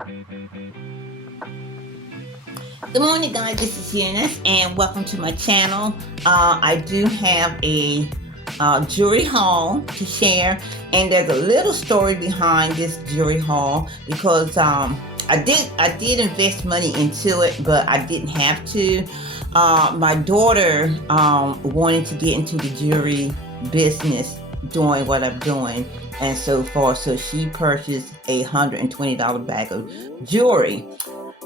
Good morning, guys. This is Eunice, and welcome to my channel. I do have a jewelry haul to share, and there's a little story behind this jewelry haul because I did invest money into it, but I didn't have to. My daughter wanted to get into the jewelry business, doing what I'm doing, and so forth. So she purchased a $120 bag of jewelry,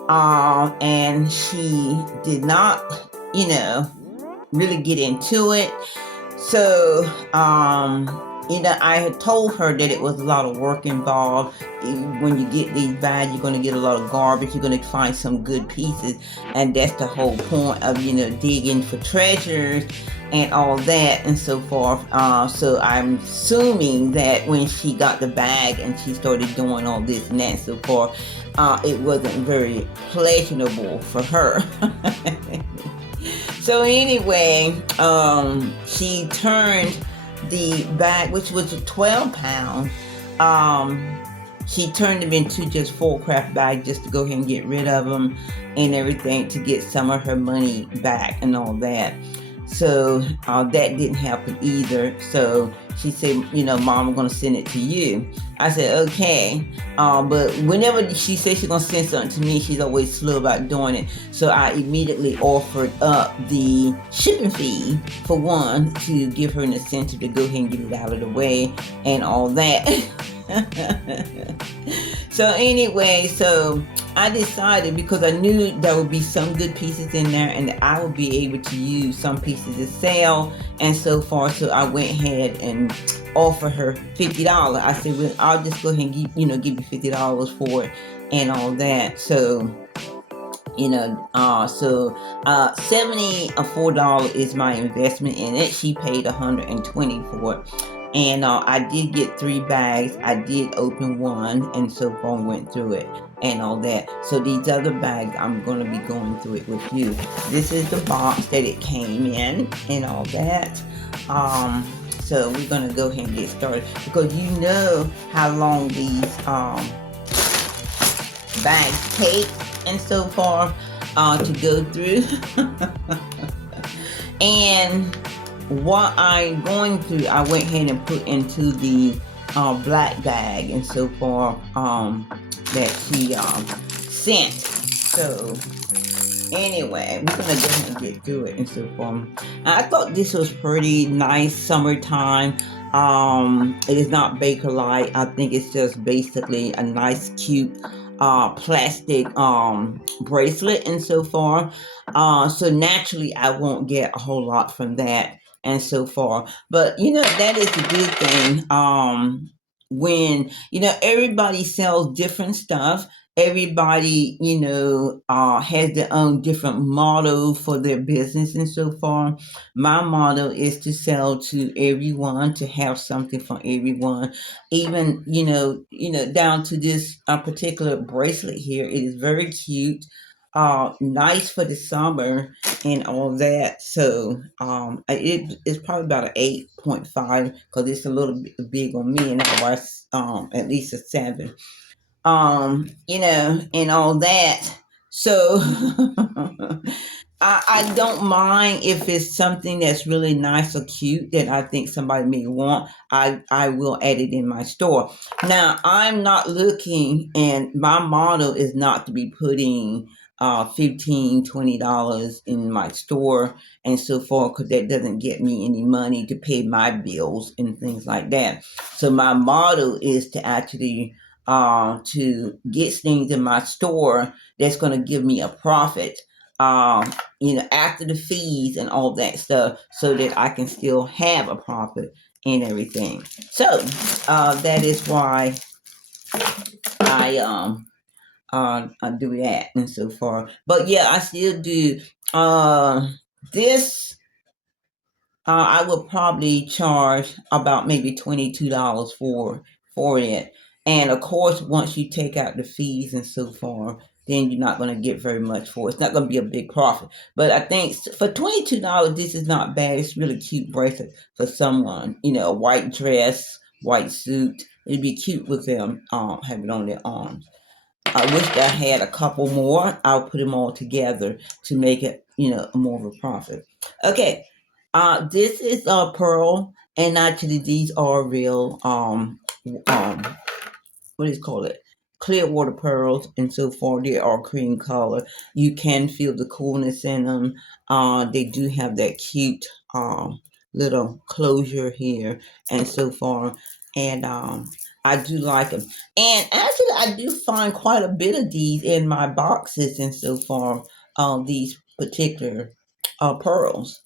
and she did not, really get into it. So, I had told her that it was a lot of work involved. When you get these bags, you're going to get a lot of garbage. You're going to find some good pieces, and that's the whole point of digging for treasures and all that and so forth. So I'm assuming that when she got the bag and she started doing all this and that and so forth, it wasn't very pleasurable for her. So anyway, she turned the bag, which was a 12 pound, she turned them into just 4 craft bags just to go ahead and get rid of them and everything, to get some of her money back and all that. So that didn't happen either. So she said, Mom, I'm going to send it to you. I said, okay. But whenever she says she's going to send something to me, she's always slow about doing it. So I immediately offered up the shipping fee, for one, to give her an incentive to go ahead and get it out of the way and all that. So anyway, so I decided, because I knew there would be some good pieces in there and I would be able to use some pieces to sell and so forth. So I went ahead and offered her $50. I said, well, I'll just go ahead and give you $50 for it and all that. So $74 is my investment in it. She paid $120 for it. And I did get 3 bags. I did open one and so far went through it and all that. So these other bags, I'm going to be going through it with you. This is the box that it came in and all that. So we're going to go ahead and get started, because you know how long these bags take and so forth to go through. And what I'm going through, I went ahead and put into the black bag and so forth that she sent. So anyway, we're gonna go ahead and get through it and so forth. I thought this was pretty nice summertime. It is not Bakelite. I think it's just basically a nice, cute plastic bracelet and so forth. So naturally, I won't get a whole lot from that and so forth. But that is a good thing. When everybody sells different stuff. Everybody, has their own different motto for their business and so forth. My motto is to sell to everyone, to have something for everyone. Even, down to this particular bracelet here. It is very cute, nice for the summer and all that. So it's probably about an 8.5, because it's a little bit big on me, and I was at least a 7. And all that. So I don't mind if it's something that's really nice or cute that I think somebody may want. I will add it in my store. Now, I'm not looking, and my motto is not to be putting $15-20 in my store and so forth, because that doesn't get me any money to pay my bills and things like that. So my motto is to actually to get things in my store that's going to give me a profit, after the fees and all that stuff, so that I can still have a profit and everything. So that is why I do that and so forth. But yeah, I still do this. I will probably charge about maybe $22 for it. And of course, once you take out the fees and so forth, then you're not going to get very much for it. It's not going to be a big profit. But I think for $22, this is not bad. It's really cute bracelet for someone. A white dress, white suit. It'd be cute with them having it on their arms. I wish I had a couple more. I'll put them all together to make it, more of a profit. Okay. This is a pearl, and actually these are real. Um, what is call it? Clear water pearls, and so far they are cream color. You can feel the coolness in them. They do have that cute little closure here, and so far, and I do like them. And actually, I do find quite a bit of these in my boxes, and so far, these particular pearls.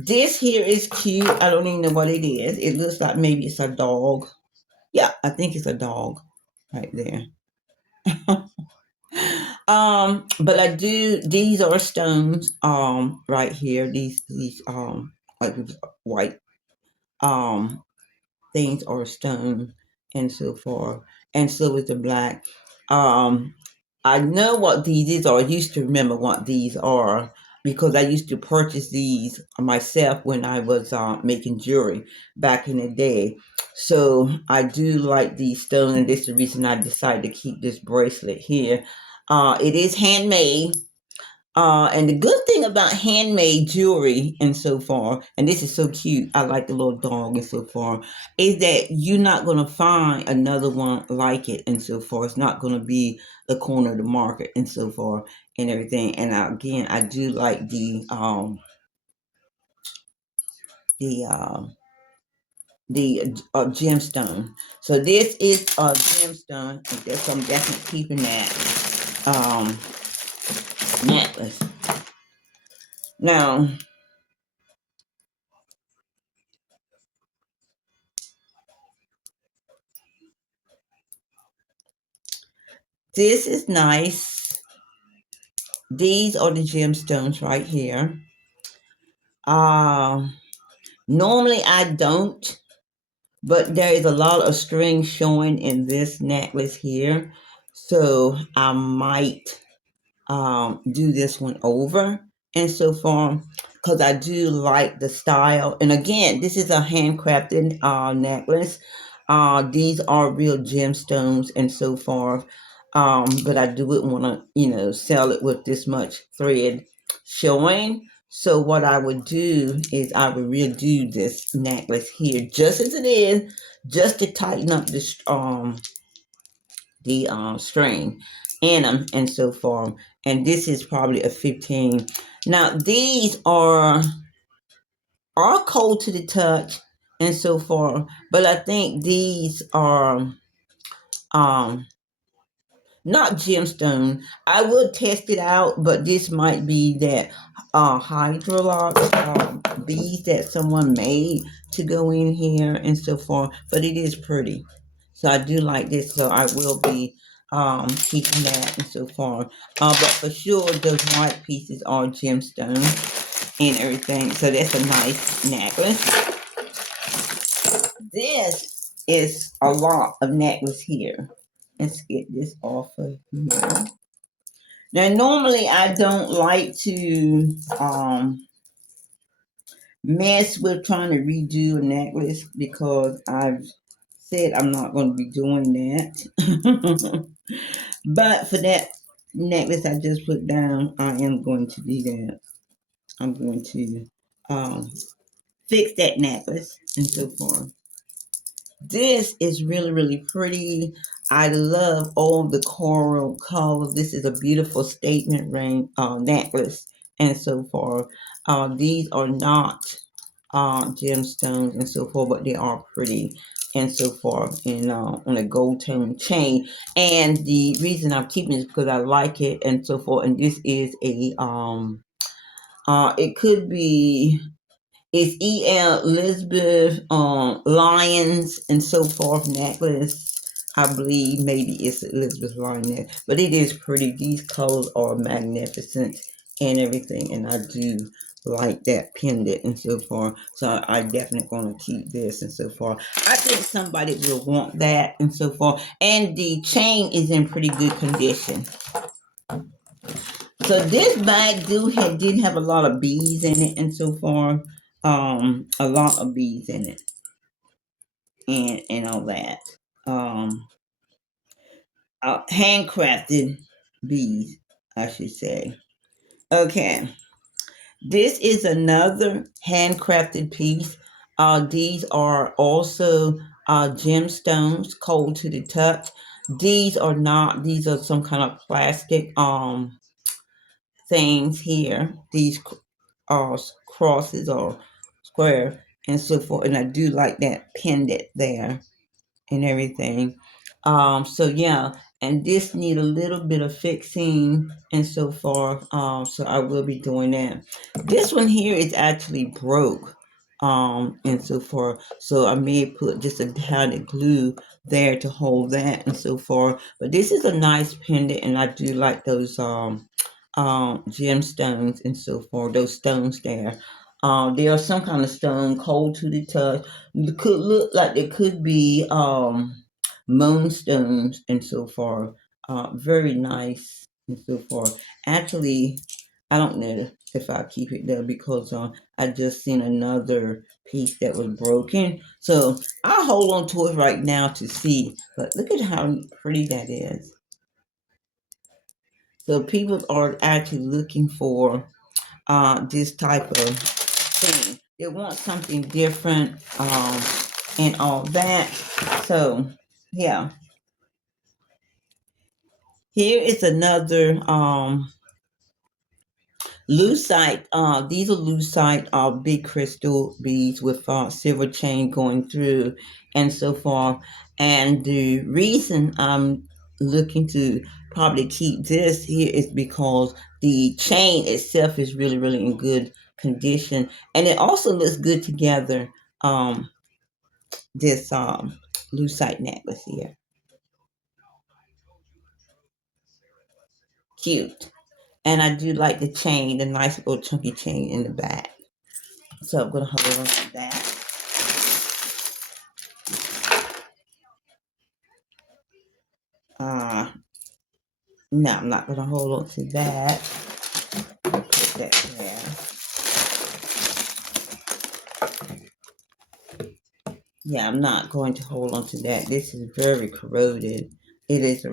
This here is cute. I don't even know what it is. It looks like maybe it's a dog. Yeah, I think it's a dog right there. But I do. These are stones. Right here. These like white um things are stone, and so forth, and so is the black. Um, I know what these is, or I used to remember what these are because I used to purchase these myself when I was making jewelry back in the day. So I do like these stones, and this is the reason I decided to keep this bracelet here. It is handmade, and the good thing about handmade jewelry and so far, and this is so cute, I like the little dog and so far, is that you're not going to find another one like it and so far. It's not going to be the corner of the market and so far and everything. And again, I do like the gemstone. So this is a gemstone. So I'm definitely keeping that necklace. Now, this is nice. These are the gemstones right here. Um, Normally I don't, but there is a lot of string showing in this necklace here, so I might do this one over and so far because I do like the style. And again, this is a handcrafted necklace. These are real gemstones and so forth. But I do not want to, sell it with this much thread showing. So what I would do is I would redo this necklace here just as it is, just to tighten up this the string in them and so forth. And this is probably a 15. Now these are cold to the touch and so forth, but I think these are um not gemstone. I would test it out, but this might be that hydrolox beads that someone made to go in here and so forth. But it is pretty, so I do like this. So I will be keeping that and so forth. But for sure, those white pieces are gemstones and everything. So that's a nice necklace. This is a lot of necklace here. Let's get this off of here. Now, normally I don't like to mess with trying to redo a necklace because I've said I'm not going to be doing that. But for that necklace I just put down, I am going to do that. I'm going to um, fix that necklace and so forth. This is really, really pretty. I love all the coral colors. This is a beautiful statement ring necklace and so forth. These are not gemstones and so forth, but they are pretty and so forth, and on a gold tone chain. And the reason I'm keeping it is because I like it and so forth. And this is a it could be, it's E.L. Elizabeth Lions and so forth necklace. I believe maybe it's Elizabeth Lion, but it is pretty. These colors are magnificent and everything, and I do like that pendant and so forth. So I definitely going to keep this and so forth. I think somebody will want that and so forth. And the chain is in pretty good condition. So this bag did have a lot of beads in it and so forth. A lot of beads in it and all that. Um handcrafted beads, I should say. Okay, this is another handcrafted piece. These are also gemstones, cold to the touch. These are not. These are some kind of plastic things here. These crosses or square and so forth. And I do like that pendant there and everything. So yeah, and this need a little bit of fixing and so forth. So I will be doing that. This one here is actually broke. And so forth. So I may put just a tad of glue there to hold that and so forth. But this is a nice pendant, and I do like those gemstones and so forth. Those stones there. They are some kind of stone, cold to the touch. It could look like they could be moonstones and so forth. Very nice and so forth. Actually, I don't know if I keep it there because I just seen another piece that was broken. So I'll hold on to it right now to see. But look at how pretty that is. So people are actually looking for this type of thing. They want something different and all that. So yeah, here is another lucite. These are lucite big crystal beads with silver chain going through and so forth. And the reason I'm looking to probably keep this here is because the chain itself is really, really in good condition, and it also looks good together. This lucite necklace here, cute. And I do like the chain, the nice little chunky chain in the back. So I'm gonna hold on to that. Uh, no, I'm not gonna hold on to that. Put that there. Yeah, I'm not going to hold on to that. This is very corroded. It is a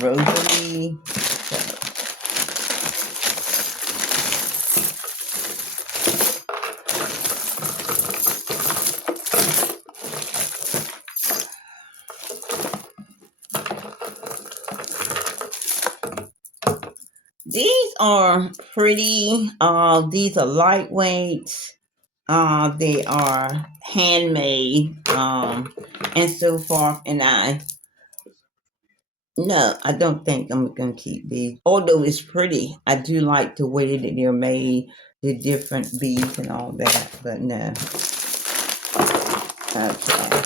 rosary. So these are pretty. These are lightweight. They are handmade. And so forth. And no, I don't think I'm gonna keep these. Although it's pretty, I do like the way that they're made, the different beads and all that. But no, okay.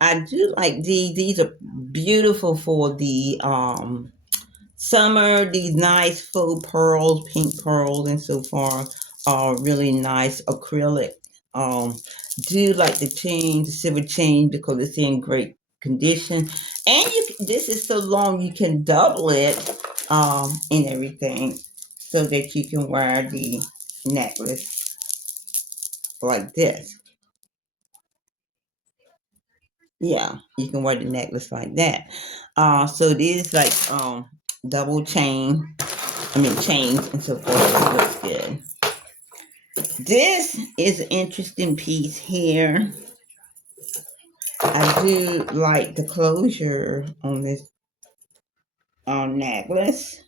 I do like these. These are beautiful for the summer. These nice faux pearls, pink pearls, and so forth are really nice acrylic. Um, do like the chain, the silver chain, because it's in great condition, and this is so long you can double it and everything, so that you can wear the necklace like this. Yeah, you can wear the necklace like that. So it is like double chain. I mean chains and so forth. It looks good. This is an interesting piece here. I do like the closure on this necklace.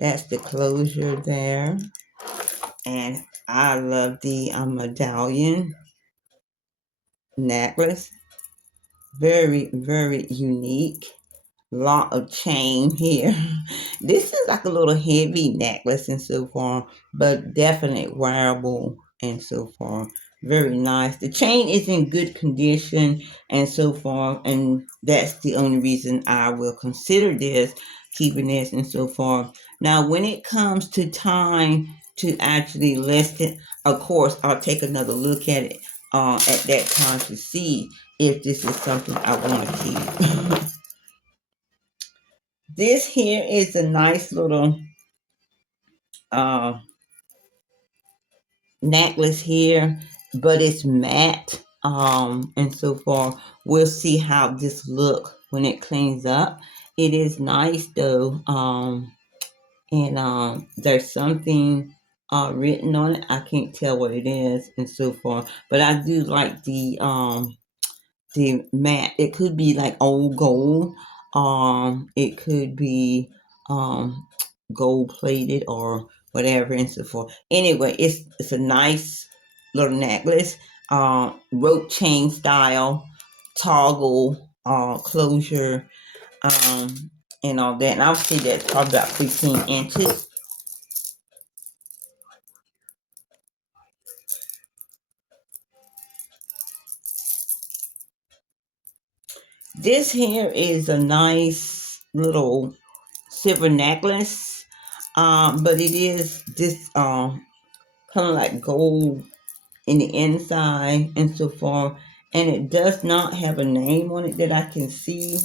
That's the closure there. And I love the medallion necklace. Very, very unique. Lot of chain here. This is like a little heavy necklace and so forth, but definitely wearable and so forth. Very nice. The chain is in good condition and so forth, and that's the only reason I will consider this, keeping this and so forth. Now, when it comes to time to actually list it, of course, I'll take another look at it at that time to see if this is something I want to keep. This here is a nice little uh, necklace here, but it's matte. And so far, we'll see how this look when it cleans up. It is nice though. And there's something written on it. I can't tell what it is and so forth, but I do like the matte. It could be like old gold. It could be um gold plated or whatever and so forth. Anyway, it's a nice little necklace. Rope chain style, toggle closure, and all that. And I'll say that's probably about 15 inches. This here is a nice little silver necklace, but it is this kind of like gold in the inside and so forth, and it does not have a name on it that I can see.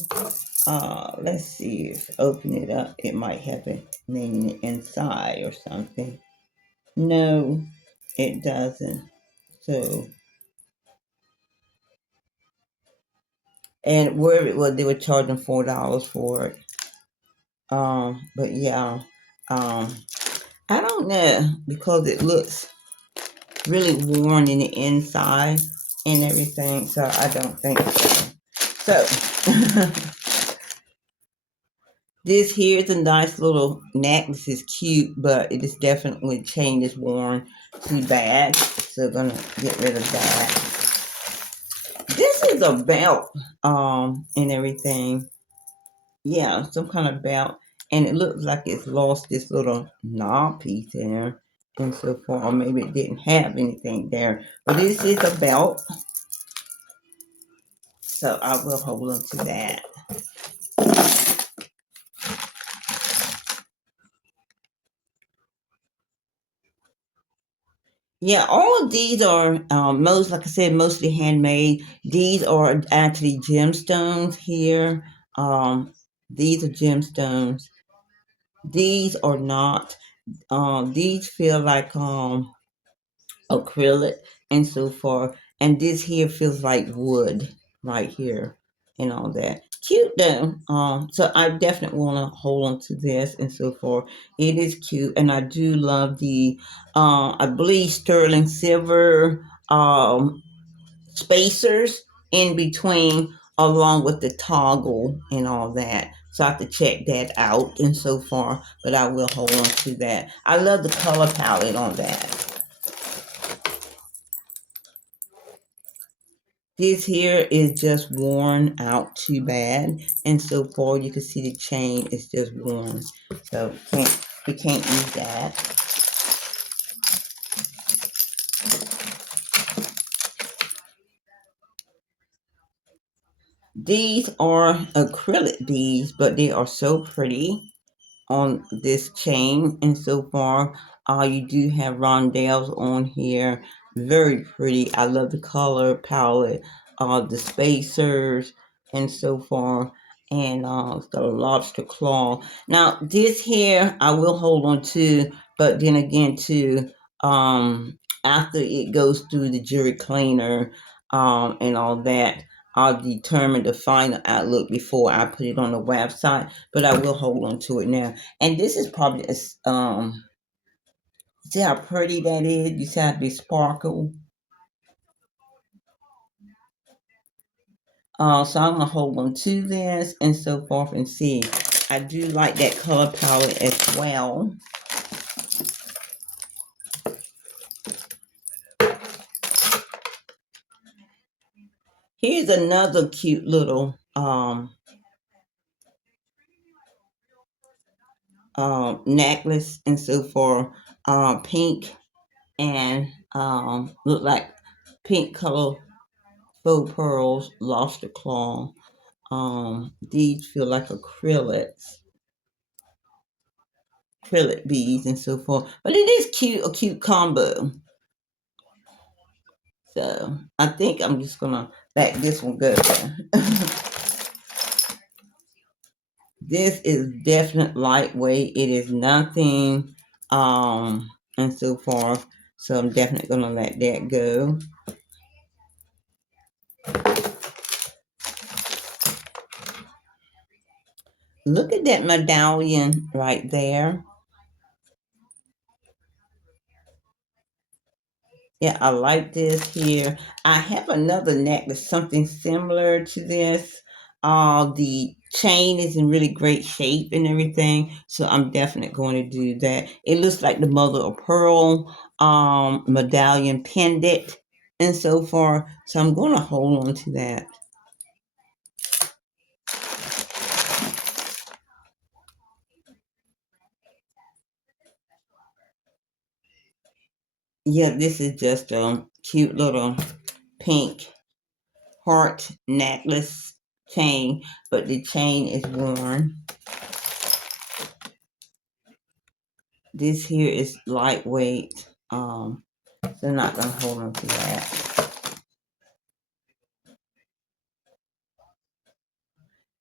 Let's see if open it up, it might have a name in the inside or something. No, it doesn't. So, and where it was, they were charging $4 for it. But yeah, um, I don't know because it looks really worn in the inside and everything, so I don't think so. So this here is a nice little necklace. It's cute, but it is definitely chain is worn too bad. So gonna get rid of that. This is a belt, and everything. Yeah, some kind of belt, and it looks like it's lost this little knob piece there, and so forth. Or maybe it didn't have anything there. But this is a belt, so I will hold on to that. Yeah, all of these are most, like I said, mostly handmade. These are actually gemstones here. These are gemstones. These are not. These feel like acrylic and so forth. And this here feels like wood right here and all that. Cute though. So I definitely want to hold on to this and so forth. It is cute, and I do love the, I believe sterling silver spacers in between, along with the toggle and all that. So I have to check that out and so far, but I will hold on to that. I love the color palette on that. This here is just worn out too bad, and so far you can see the chain is just worn. So we can't use that. These are acrylic beads, but they are so pretty on this chain, and so far you do have rondelles on here, very pretty. I love the color palette, the spacers and so far, and it's got a lobster claw. Now this here I will hold on to, but then again too, after it goes through the jury cleaner and all that, I'll determine the final outlook before I put it on the website, but I will hold on to it now. And this is probably see how pretty that is? You see how they sparkle? So I'm gonna hold on to this and so forth and see. I do like that color palette as well. Here's another cute little necklace and so forth. Pink and look like pink color faux pearls, lobster claw. These feel like acrylic beads and so forth. But it is cute, a cute combo. So I think I'm just gonna let this one go. This is definitely lightweight. It is nothing, and so forth. So I'm definitely gonna let that go. Look at that medallion right there. Yeah, I like this here. I have another necklace, something similar to this. The chain is in really great shape and everything, so I'm definitely going to do that. It looks like the mother of pearl medallion pendant and so forth. So I'm going to hold on to that. Yeah, this is just a cute little pink heart necklace chain, but the chain is worn. This here is lightweight, so I'm not gonna hold on to that.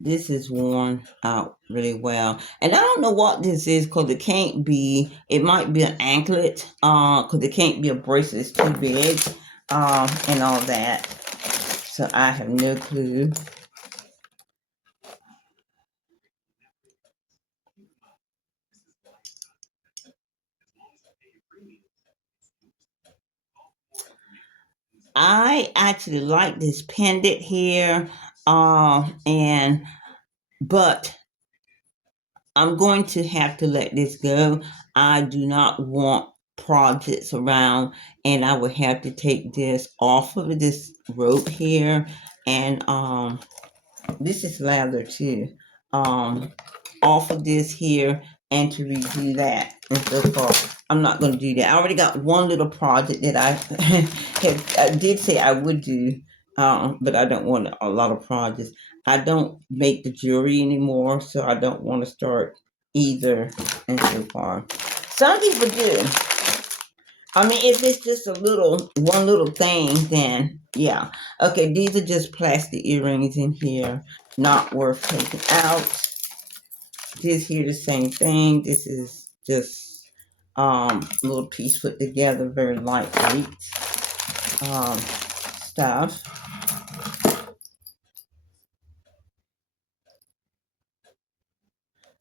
This is worn out really well, and I don't know what this is because it can't be. It might be an anklet, because it can't be a bracelet. It's too big, and all that. So I have no clue. I actually like this pendant here, and but I'm going to have to let this go. I do not want projects around, and I would have to take this off of this rope here, and this is leather too. Um, Off of this here, and to redo that and so forth. I'm not going to do that. I already got one little project that I did say I would do, but I don't want a lot of projects. I don't make the jewelry anymore, so I don't want to start either and so far. Some people do. I mean, if it's just one little thing, then yeah. Okay, these are just plastic earrings in here, not worth taking out. This here, the same thing. This is just a little piece put together, very lightweight stuff.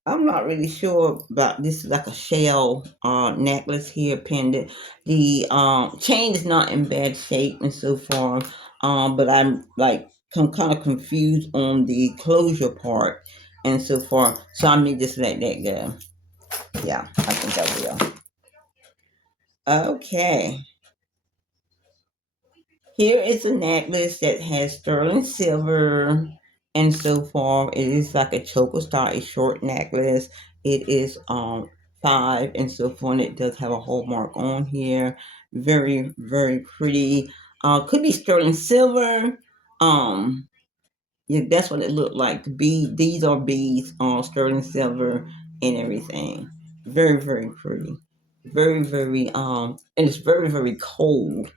I'm not really sure about this. Is like a shell necklace here, pendant. The chain is not in bad shape and so forth. But I'm like kind of confused on the closure part and so forth. So I may just let that go. Yeah, I think I will. Okay. Here is a necklace that has sterling silver and so forth. It is like a choker star, a short necklace. It is 5 and so forth. It does have a hallmark on here. Very, very pretty. Could be sterling silver. Um, yeah, that's what it looked like. These are beads on sterling silver and everything. Very, very pretty. Very, very and it's very, very cold.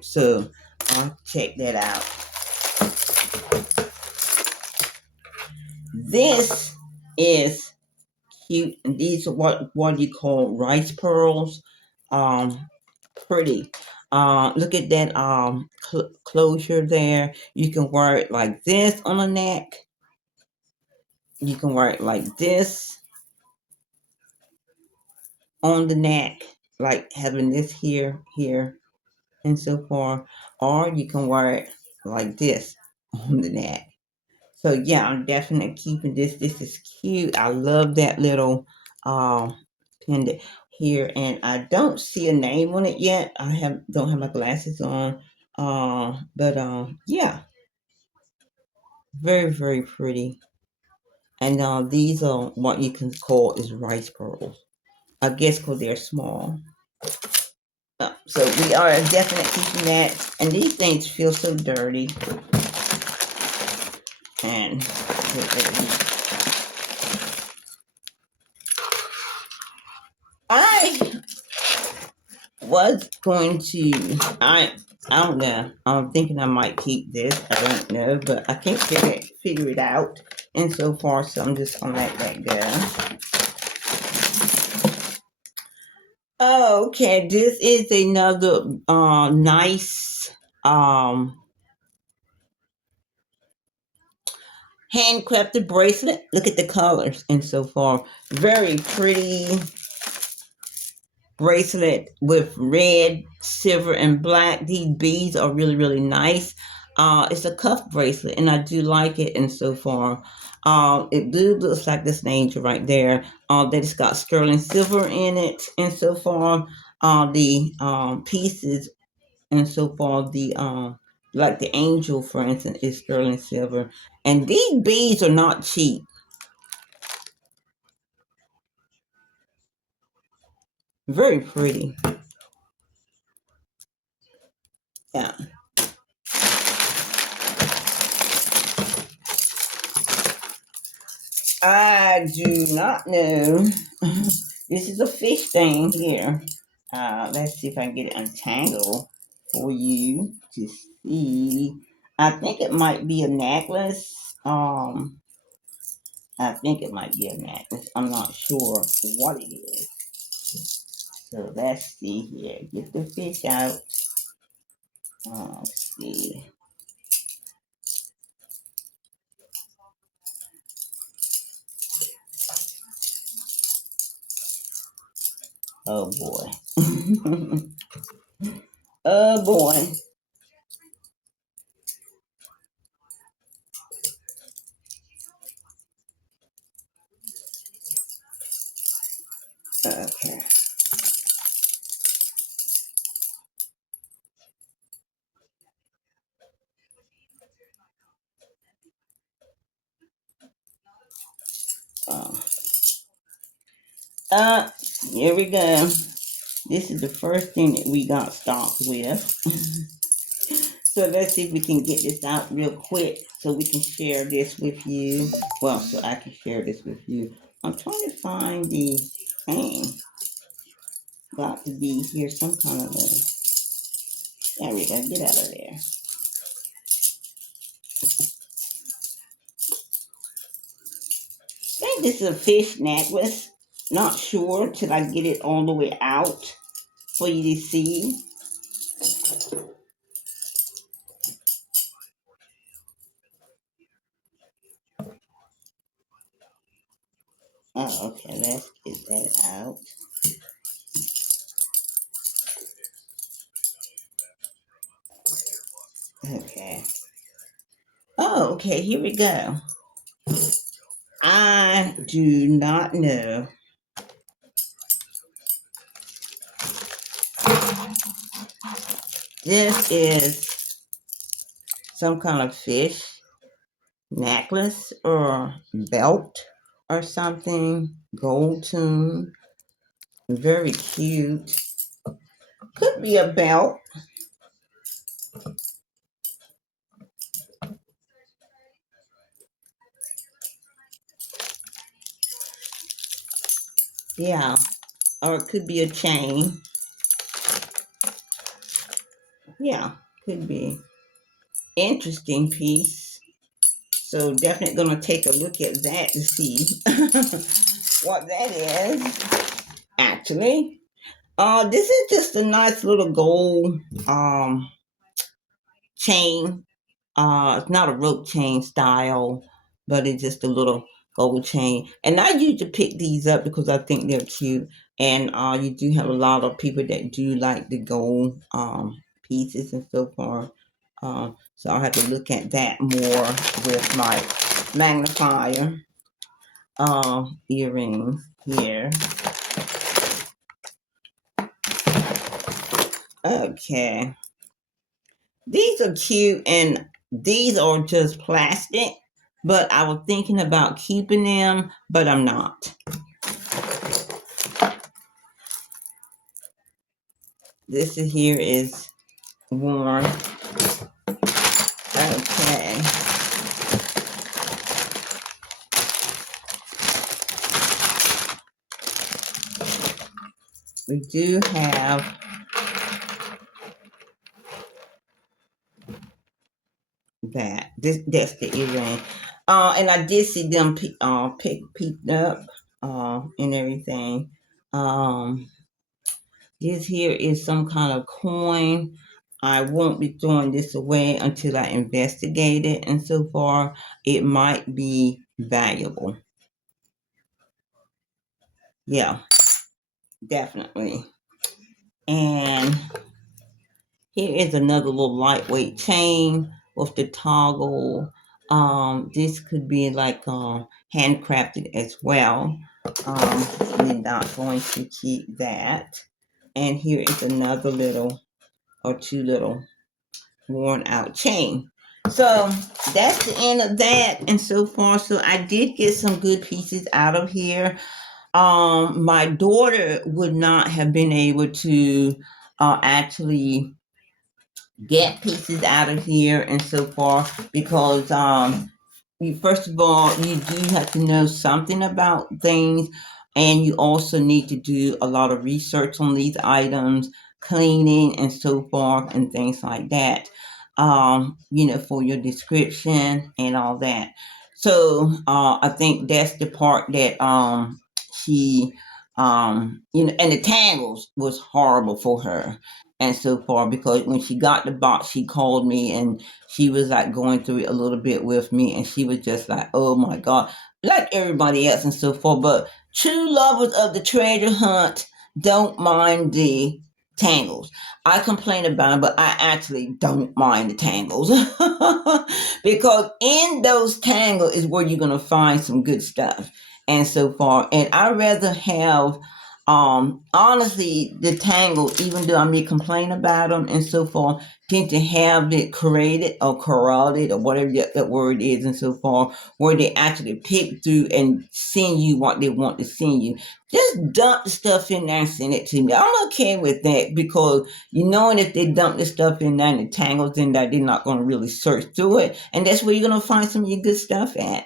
So I'll check that out. This is cute, and these are what you call rice pearls. Um, Pretty. Look at that closure there. You can wear it like this on the neck. You can wear it like this on the neck, like having this here, and so forth. Or you can wear it like this on the neck. So yeah, I'm definitely keeping this. This is cute. I love that little um pendant here, and I don't see a name on it yet. I don't have my glasses on. But yeah, very, very pretty. And these are what you can call is rice pearls. I guess because they're small. So we are definitely keeping that. And these things feel so dirty. And I was going to, I don't know. I'm thinking I might keep this. I don't know, but I can't figure it out. and so far, so I'm just gonna let that go. Okay, this is another nice handcrafted bracelet. Look at the colors and so far. Very pretty bracelet with red, silver, and black. These beads are really, really nice. It's a cuff bracelet, and I do like it. And so far, it do looks like this angel right there. That it's got sterling silver in it, and so far, the pieces, and so far the like the angel, for instance, is sterling silver, and these beads are not cheap. Very pretty. Yeah. I do not know. This is a fish thing here. Let's see if I can get it untangled for you to see. I think it might be a necklace. I think it might be a necklace. I'm not sure what it is. So let's see here. Get the fish out. Let's see. Oh boy. Oh boy. Okay. Uh, uh, here we go. This is the first thing that we got started with. So let's see if we can get this out real quick so we can share this with you. Well, so I can share this with you. I'm trying to find the thing. Got to be here some kind of way. There we go. Get out of there. I think this is a fish necklace. Not sure till I get it all the way out for you to see. Oh, okay. Let's get that out. Okay. Oh, okay. Here we go. I do not know. This is some kind of fish necklace or belt or something. Goldtone. Very cute. Could be a belt. Yeah. Or it could be a chain. Yeah. Could be. Interesting piece. So definitely gonna take a look at that to see what that is. Actually. This is just a nice little gold chain. It's not a rope chain style, but it's just a little gold chain. And I usually pick these up because I think they're cute. And you do have a lot of people that do like the gold pieces and so forth. So I'll have to look at that more with my magnifier earrings here. Okay. These are cute and these are just plastic, but I was thinking about keeping them, but I'm not. This here is worn. Okay. We do have that. That's the earring. And I did see them peeked up, and everything. Um, this here is some kind of coin. I won't be throwing this away until I investigate it, and so far it might be valuable. Yeah, definitely. And here is another little lightweight chain with the toggle. This could be like handcrafted as well. We're not going to keep that. And here is another little or two little worn out chain. So that's the end of that. And so far, so I did get some good pieces out of here. My daughter would not have been able to actually get pieces out of here and so forth because you first of all you do have to know something about things, and you also need to do a lot of research on these items, cleaning and so forth and things like that, for your description and all that. So I think that's the part that she and the tangles was horrible for her and so far because when she got the box she called me and she was like going through it a little bit with me, and she was just like, oh my god, like everybody else and so forth. But true lovers of the treasure hunt don't mind the tangles. I complain about it, but I actually don't mind the tangles because in those tangles is where you're going to find some good stuff and so far. And I rather have honestly, the tangle, even though I may complain about them and so forth, tend to have it created or corralled or whatever that word is and so forth, where they actually pick through and send you what they want to send you. Just dump the stuff in there and send it to me. I'm okay with that because you knowing if they dump the stuff in there and the tangles in there, they're not going to really search through it. And that's where you're going to find some of your good stuff at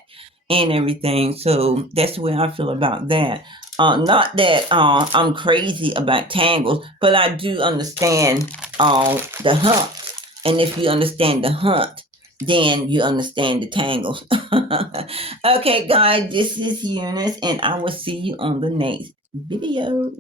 and everything. So that's the way I feel about that. Not that I'm crazy about tangles, but I do understand the hunt. And if you understand the hunt, then you understand the tangles. Okay, guys, this is Eunice, and I will see you on the next video.